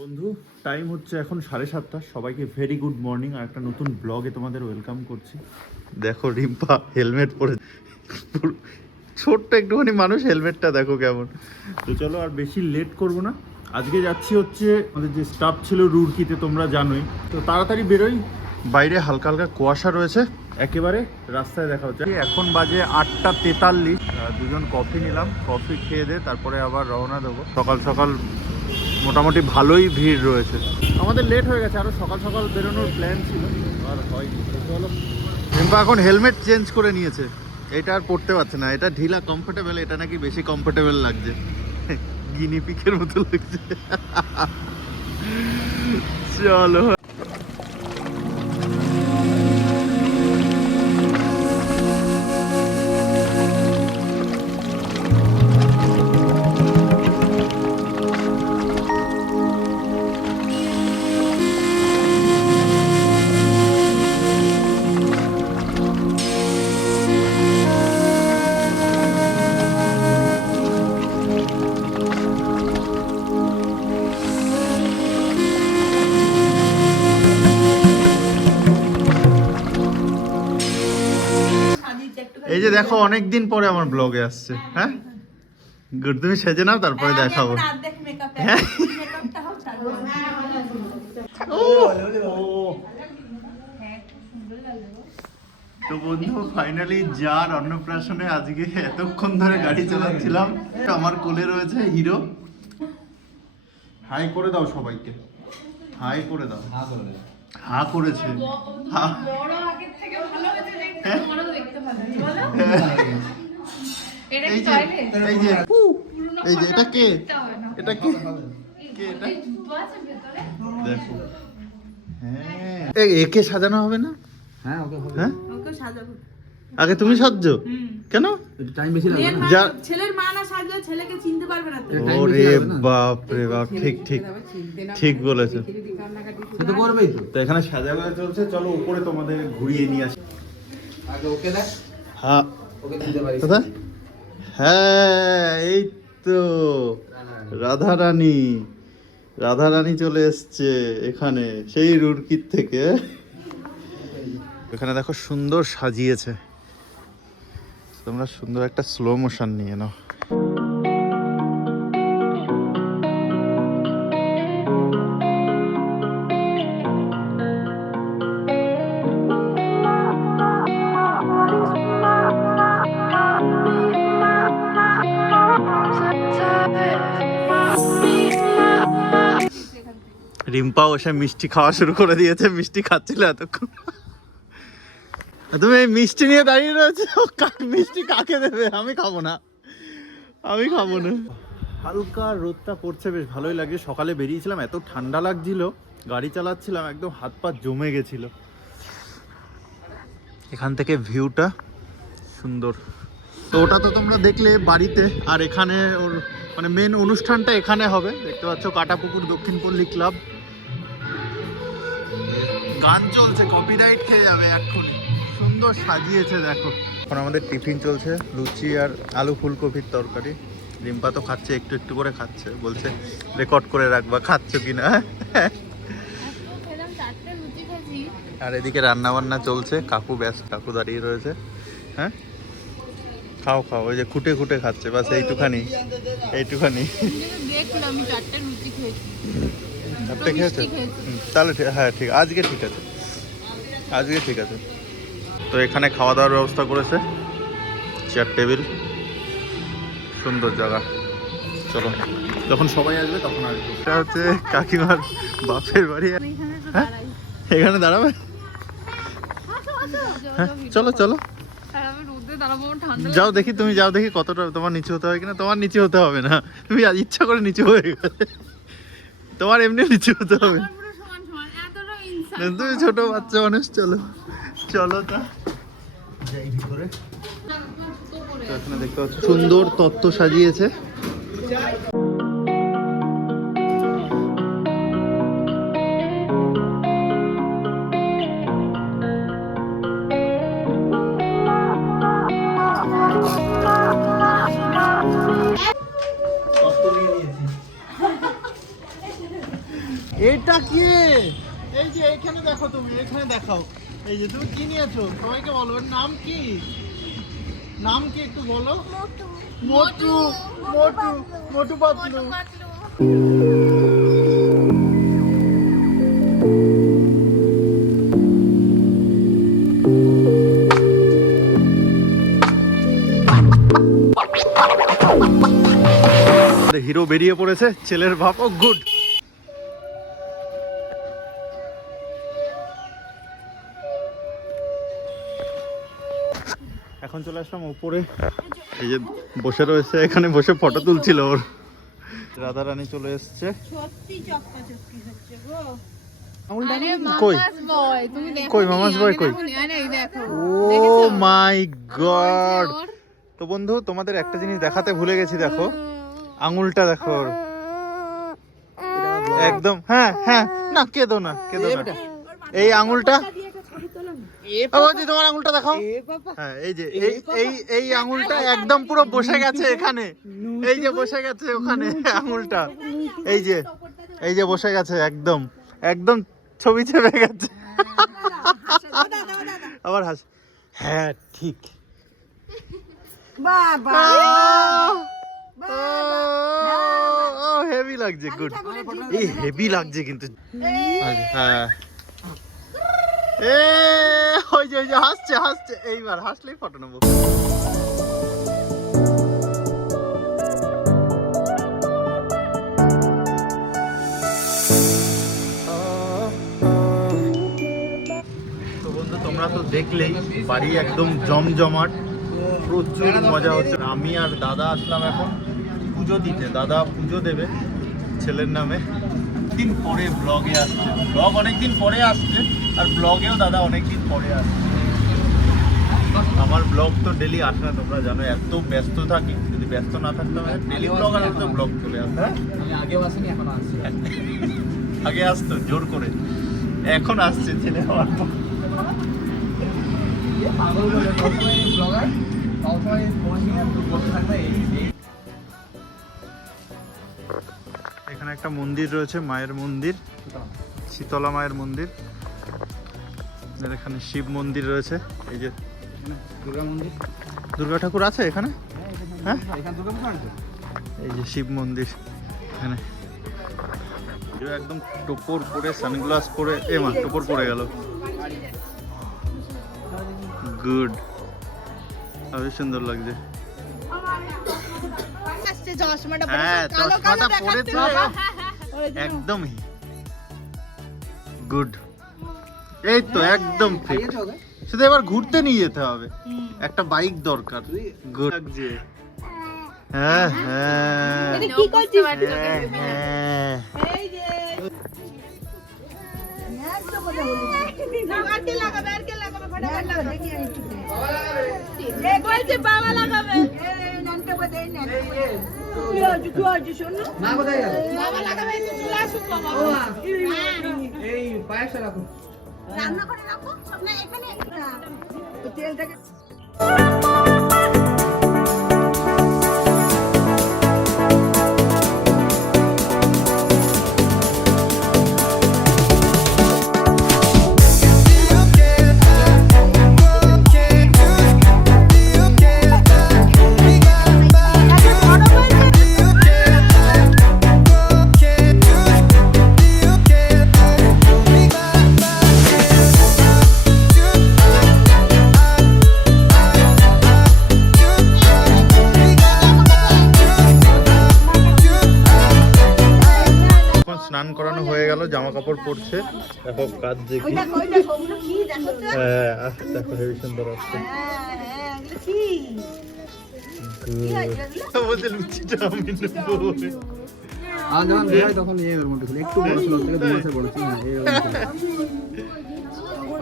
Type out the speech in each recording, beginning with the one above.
বন্ধু টাইম হচ্ছে এখন 7:30। সবাইকে ভেরি গুড মর্নিং আর একটা নতুন ব্লগে তোমাদের ওয়েলকাম করছি। দেখো রিম্পা হেলমেট পরে, ছোট্ট একটুখানি মানুষ, হেলমেটটা দেখো কেমন। তো চলো আর বেশি লেট করব না, আজকে যাচ্ছি হচ্ছে আমাদের যে স্টাফ ছিল রুরকিতে, তোমরা জানোই। তো তাড়াতাড়ি বেরোই, বাইরে হালকা হালকা কুয়াশা রয়েছে, একেবারে রাস্তায় দেখা হচ্ছে। এখন বাজে 8:43। দুজন কফি নিলাম, কফি খেয়ে দে তারপরে আবার রওনা দেবো। সকাল সকাল মোটামুটি ভালোই ভিড় রয়েছে, আমাদের লেট হয়ে গেছে, আরও সকাল সকাল বেরোনোর প্ল্যান ছিল আর হয়নি। চলো, রিম্পা এখন হেলমেট চেঞ্জ করে নিয়েছে, এটা আর পড়তে পারছে না, এটা ঢিলা কমফোর্টেবল, এটা নাকি বেশি কমফোর্টেবল লাগছে, গিনিপিকের মতো লাগছে। চলো এই যে দেখো অনেকদিন পরে আমার ব্লগে আসছে। হ্যাঁ গুড, তুমি সেজে নাও তারপরে দেখাবো। তো বন্ধু ফাইনালি যার অন্নপ্রাশনে আজকে এতক্ষণ ধরে গাড়ি চালাচ্ছিলাম, আমার কোলে রয়েছে হিরো। হাই করে দাও সবাইকে, হাই করে দাও। হা করেছে, হা। এই যে এটা কে, এটা কে, এটা দেখো। হ্যাঁ একে সাজানো হবে না? হ্যাঁ ওকে সাজাবো। আগে তুমি সাজছো কেন? টাইম বেশি লাগবে না, ছেলের মা না সাজলে ছেলেকে চিনতে পারবে না তো। ওরে বাপ রে বাপ, ঠিক ঠিক ঠিক বলেছো, তো করবেই তো। তো এখানে সাজানো চলছে, চলো উপরে তোমাদের ঘুরিয়ে নিয়ে আসি। আগে ওকে দেখ। হ্যাঁ ওকে চিনতে পারিস কোথায়? হ্যাঁ এই তো রাধা রানী, রাধা রানী চলে এসছে এখানে সেই রুরকির থেকে। এখানে দেখো সুন্দর সাজিয়েছে, তোমরা সুন্দর একটা স্লো মোশন নিয়ে নাও। রিম্পাও এসে মিষ্টি খাওয়া শুরু করে দিয়েছে, মিষ্টি খাচ্ছিল এতক্ষণ। তুমি এই মিষ্টি নিয়ে দাঁড়িয়ে রয়েছে, মিষ্টি কাকে দেবে? আমি খাবো না, আমি খাবো না। হালকা রোদটা পড়ছে, বেশ ভালোই লাগছে। সকালে বেরিয়েছিলাম, এত ঠান্ডা লাগছিল, গাড়ি চালাচ্ছিলাম একদম হাত পা জমে গেছিল। এখান থেকে ভিউটা সুন্দর। তো ওটা তো তোমরা দেখলে বাড়িতে, আর এখানে ওর মানে মেন অনুষ্ঠানটা এখানে হবে। দেখতে পাচ্ছ কাটাপুকুর দক্ষিণ পল্লী ক্লাব, গান চলছে, কপিরাইট খেয়ে যাবে এক্ষুনি। সুন্দর সাজিয়েছে দেখো। এখন আমাদের টিফিন চলছে, লুচি আর আলু ফুলকপির তরকারি। রিম্পা তো খাচ্ছে, একটু একটু করে খাচ্ছে, বলছে রেকর্ড করে রাখবা খাচ্ছ কিনা। আর এদিকে রান্না বান্না চলছে, কাকু ব্যস্ত, কাকু দাঁড়িয়ে রয়েছে। হ্যাঁ খাও খাও, ওই যে খুঁটে খুঁটে খাচ্ছে, বাস এইটুখানি এইটুখানি। চারটে খেয়েছে তাহলে হ্যাঁ ঠিক, আজকে ঠিক আছে, আজকে ঠিক আছে। তো এখানে খাওয়া দাওয়ার ব্যবস্থা করেছে, চেয়ার টেবিল, সুন্দর জায়গা। চলো যখন সবাই আসবে তখন আসবে। এটা হচ্ছে কাকিমার বাপের বাড়ি। হ্যাঁ এখানে দাঁড়াবে? হ্যাঁ চলো চলো যাও দেখি, তুমি যাও দেখি কতটা তোমার নিচে হতে হয় কিনা। তোমার নিচে হতে হবে না, তুমি আজ ইচ্ছা করে নিচে হয়ে গেলে, তোমার এমনি নিচে হতে হবে। তুমি ছোট বাচ্চা মানুষ, চলো চলো তা যাই ভিতরে। এখানে দেখতে পাচ্ছ সুন্দর তত্ত্ব সাজিয়েছে। এটা কি? এই যে এইখানে দেখো, তুমি এখানে দেখাও। এই যে তুমি কি নিয়েছো, সবাইকে বলো এর নাম কি? নাম কি একটু বলো। মোটু মোটু মোটু পাতলু। হিরো বেরিয়ে পড়েছে, ছেলের বাপ। ও গুড। এখন চলে আসলাম উপরে, এই যে বসে রয়েছে, এখানে বসে ফটো তুলছিল ওর। রাধা রানী চলে এসছে। কই মামাস বয় কই? ও মাই গড। তো বন্ধু, তোমাদের একটা জিনিস দেখাতে ভুলে গেছি, দেখো আঙুলটা দেখো ওর। একদম, হ্যাঁ হ্যাঁ, না কেঁদো না, কেঁদো না। এই আঙুলটা, তোমার আঙুলটা দেখাও। হ্যাঁ, এই যে এই আঙুলটা একদম পুরো বসে গেছে এখানে। এই যে বসে গেছে ওখানে আঙুলটা। এই যে বসে গেছে, একদম একদম ছবি চেপে গেছে। আবার হাস। হ্যাঁ ঠিক। হেভি লাগছে, গুড। এই হেভি লাগছে কিন্তু। হ্যাঁ, ওই যে হাসছে হাসছে, এইবার হাসলেই ফটো নেবো। তো বন্ধু, তোমরা তো দেখলেই বাড়ি একদম জমজমাট, প্রচুর মজা হচ্ছে। আমি আর দাদা আসলাম এখন পুজো দিতে। দাদা পুজো দেবে ছেলের নামে। দিন পরে ব্লগে আসছে, ব্লগ অনেকদিন পরে আসছে, আর ব্লগেও দাদা অনেকদিন পরে আসছে। আমার ব্লগ তো ডেলি আসে না, তোমরা জানো, এত ব্যস্ত থাকি। যদি ব্যস্ত না থাকতাম ডেলি ব্লগ আর একটা ব্লগ চলে আসতো। আমি আগেও আসিনি, এখন আসছি। আগে আসতো জোর করে, এখন আসছে ছেলে হওয়ার পর। এখানে একটা মন্দির রয়েছে, মায়ের মন্দির, শীতলা মায়ের মন্দির। এখানে শিব মন্দির রয়েছে। এই যে দুর্গা মন্দির, দুর্গা ঠাকুর আছে এখানে। হ্যাঁ, এই যে শিব মন্দির এখানে। একদম টোপর পরে, সানগ্লাস পরে, টোপর পরে গেল। গুড, খুবই সুন্দর লাগছে। হ্যাঁ, চশমাটা পরেছে একদমই গুড। এই তো একদম ঠিক। শুধু এবার ঘুরতে নিয়ে যেতে হবে, একটা বাইক দরকার। গুড লাগছে। হ্যাঁ হ্যাঁ, কি করছিস? বাবা লাগাবে। রান্না করে রাখো, এখানে তেলটাকে। স্নান করানো হয়ে গেল, জামা কাপড় পরছে। দেখো কাজ যে কি, দেখো হেবি সুন্দর আসছে। বলছে লুচিটা আমি নেবো। যখন বিয়ে হয় তখন নিয়ে যাবে মোটে, একটু বড় ছিল থেকে 2 মাসের বড় ছিল না।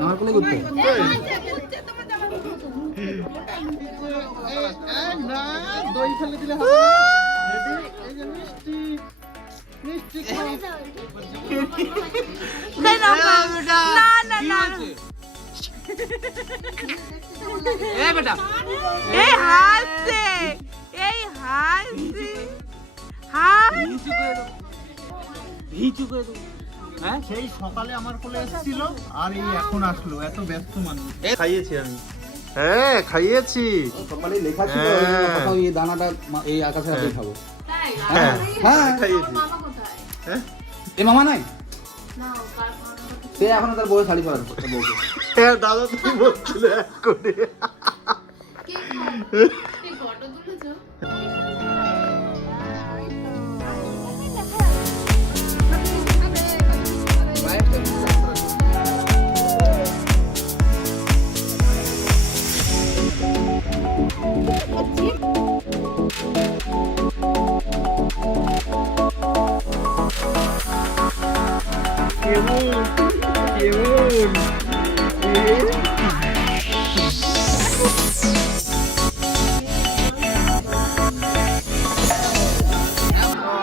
আমার কোলে করতে না, দই ফেলে দিলে হবে না। এই যে মিষ্টি মিষ্টি না না না, এ বেটা, এই হাসছে, এই হাসছে, হাস ভিচু করে দাও, ভিচু করে দাও। হ্যাঁ সেই সকালে আমার কোলে এসেছিল আর এই এখন আসলো, এত ব্যস্ত মানুষ। খাইয়েছি আমি, হ্যাঁ খাইয়েছি। সকালে লেখা ছিল হ্যাঁ। কোথাও এই দানাটা এই আকাশের হাতেই খাবো। হ্যাঁ হ্যাঁ খাইয়েছি। হ্যাঁ এ মামা নাই সে এখনো তার বউয়ের শাড়ি পরার বউকে। হ্যাঁ দাদা তুমি বলছিলে এক করে।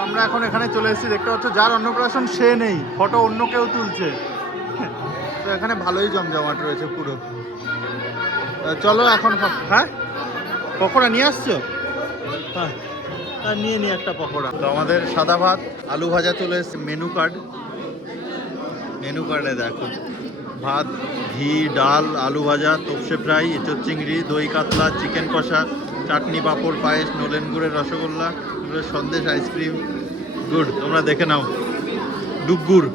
আমরা এখন এখানে চলে এসেছি, দেখতে পাচ্ছ যার অন্নপ্রাশন সে নেই, ফটো অন্য কেউ তুলছে। তো এখানে ভালোই জমজমাট রয়েছে পুরো। চলো এখন হ্যাঁ পকোড়া নিয়ে আসছো? হ্যাঁ নিয়ে নি একটা পকোড়া। তো আমাদের সাদা ভাত আলু ভাজা চলে এসেছে। মেনু কার্ডে দেখো ভাত, ঘি, ডাল, আলু ভাজা, তোপসে ফ্রাই, এঁচোর চিংড়ি, দই কাতলা, চিকেন কষা, চাটনি, পাঁপড়, পায়েস, নলেন গুড়ের রসগোল্লা, সন্দেশ, আইসক্রিম। গুড, তোমরা দেখে নাও। ডুগুর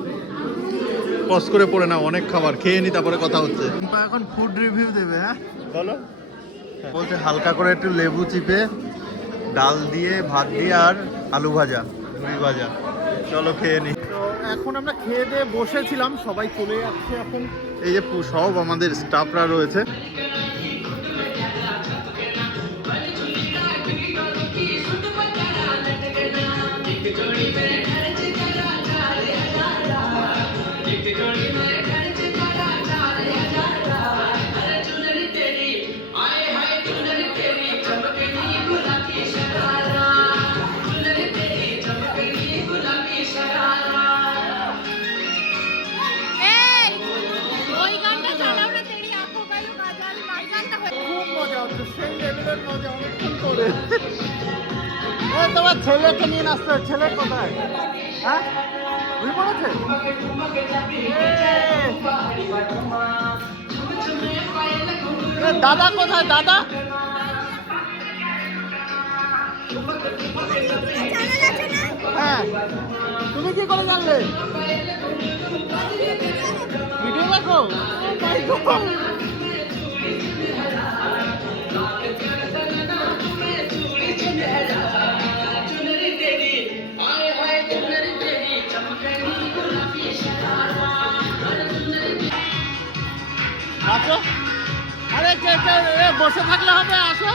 পজ করে পড়ে নাও, অনেক খাবার খেয়ে নি তারপরে কথা হচ্ছে। এখন ফুড রিভিউ দেবে। হ্যাঁ বলো। বলছে হালকা করে একটু লেবু চিপে ডাল দিয়ে, ভাত দিয়ে আর আলু ভাজা, ঝুড়ি ভাজা। চলো খেয়ে নি। তো এখন আমরা খেয়ে দিয়ে বসেছিলাম, সবাই চলে যাচ্ছে এখন। এই যে সব আমাদের স্টাফরা রয়েছে। ওই গানটা চালাও না, তেরি আঁখো কালো কাজল, নাচ গানটা হয়। খুব মজা হচ্ছে, সেই লেভেলের মজা অনেকক্ষণ করে। তোমার ছেলেকে নিয়ে নাচতে, ছেলে কোথায়? হ্যাঁ ঘুরে পড়েছে। দাদা কোথায়? দাদা হ্যাঁ তুমি কি করে জানলে? ভিডিও দেখো। আসো, আরে বসে থাকলে হবে, আসো।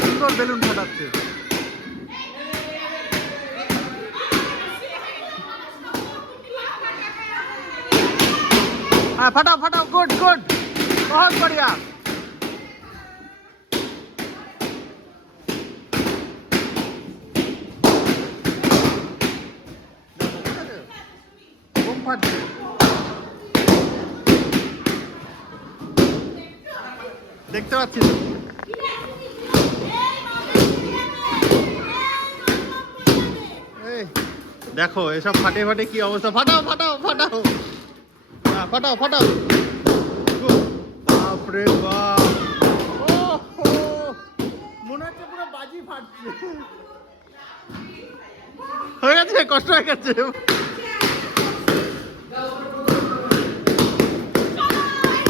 সুন্দর বেলুন ফাটাচ্ছে। হ্যাঁ ফাটাও ফাটাও, গুড গুড, বহুত বড়িয়া। বোম ফাটছে। দেখতে পাচ্ছি তো। দেখো এসব ফাটে ফাটে কি অবস্থা। ফাটাও ফাটাও ফাটাও, হ্যাঁ ফাটাও ফাটাও। বাপরে বাপ, মনে হচ্ছে পুরো বাজি ফাটছে। হয়ে গেছে, কষ্ট হয়ে গেছে।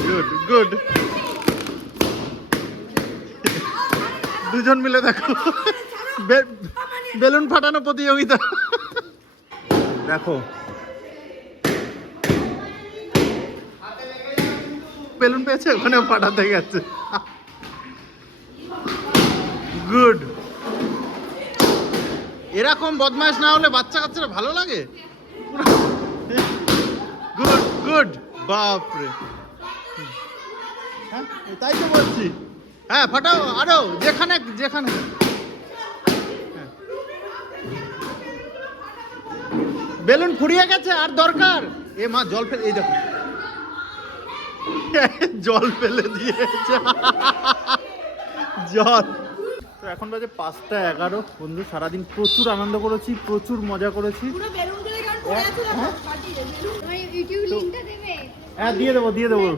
গুড গুড, দুজন মিলে দেখো বেলুন ফাটানো প্রতিযোগিতা। দেখো বেলুন পেয়েছে ওখানেও ফাটাতে গেছে। গুড। এরকম বদমাইশ না হলে বাচ্চা কাচ্চারা ভালো লাগে। Good good. বাপরে, হ্যাঁ তাই তো বলছি। হ্যাঁ ফাটাও আরো, যেখানে যেখানে। হ্যাঁ। বেলুন ফুরিয়ে গেছে, আর দরকার। এ মা জল ফেলে, এই দেখো জল ফেলে দিয়েছে। জল। তো এখন বাজে 5টা 11 বন্ধু। সারাদিন প্রচুর আনন্দ করেছি, প্রচুর মজা করেছি। পুরো বেলুনগুলো কেমন পড়ে আছে না ফাটিয়ে বেলুন। তোমার ইউটিউব লিংকটা দেবে? হ্যাঁ দিয়ে দেবো দিয়ে দেবো।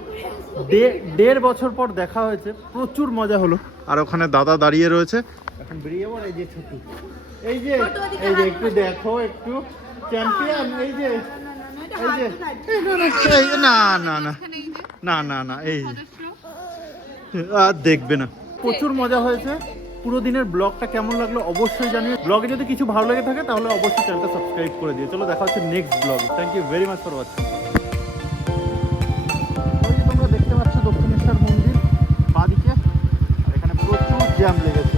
1.5 বছর পর দেখা হয়েছে, প্রচুর মজা হলো। আর ওখানে দাদা দাঁড়িয়ে রয়েছে। এখন বেরিয়ে যাবো। এই যে ছোটু, এই যে এই যে একটু দেখো, একটু চ্যাম্পিয়ন। এই যে এই যে এই যে, না না না না না না, এই যে আর দেখবে না। প্রচুর মজা হয়েছে। পুরো দিনের ব্লগটা কেমন লাগলো অবশ্যই জানিও। ব্লগে যদি কিছু ভালো লেগে থাকে তাহলে অবশ্যই চ্যানেলটা সাবস্ক্রাইব করে দিও। চলো দেখা হচ্ছে নেক্সট ব্লগে। Thank you very much for watching. তোমরা দেখতে পাচ্ছ দক্ষিণেশ্বর মন্দির বাদিকে, আর এখানে প্রচুর জ্যাম লেগেছে।